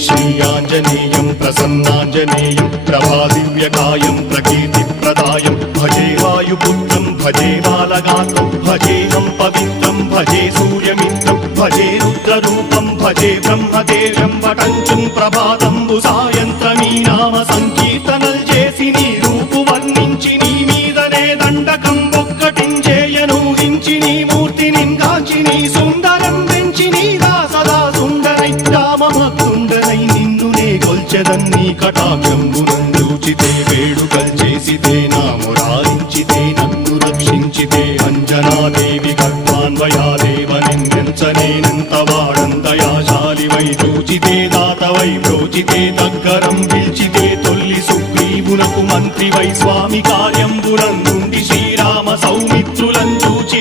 श्रीयाञ्जनेयं प्रसन्नाञ्जनेयं प्रभादिव्यकायं प्रकीर्तिप्रदायं भजे वायुपुत्रं भजे बालगात्रं भजेऽहं पवित्रं भजे सूर्यमित्रं भजे रुद्ररूपं भजे ब्रह्मदेव्यं वटञ्चं ప్రభాతంబు సాయంత్రమీ నామ సంకీర్తనల్ చేసి నీ రూపు వర్ణించి నీ మీదనే దండకం ఒక్కటించేయనూహించి నీ మూర్తిని కాచి నీ సుందరం పెంచి నీ దాసదా సుందరై రామభక్తుండరై నిన్నునే కొల్చెదన్నీ కటాక్షంబునందూచితే వేడుకల్ చేసితే నా మురారించితే నన్ను రక్షించితే అంజనాదేవి గర్భాన్వయాదేవ నిందించనేనంత వాడందయాశాలివై చూచితే దాతవై బ్రోచితే దగ్గరం పిలిచితే తొల్లి సుగ్రీవునకు మంత్రివై స్వామి కార్యంబునందుండి శ్రీరామ సౌమిత్రులం చూచి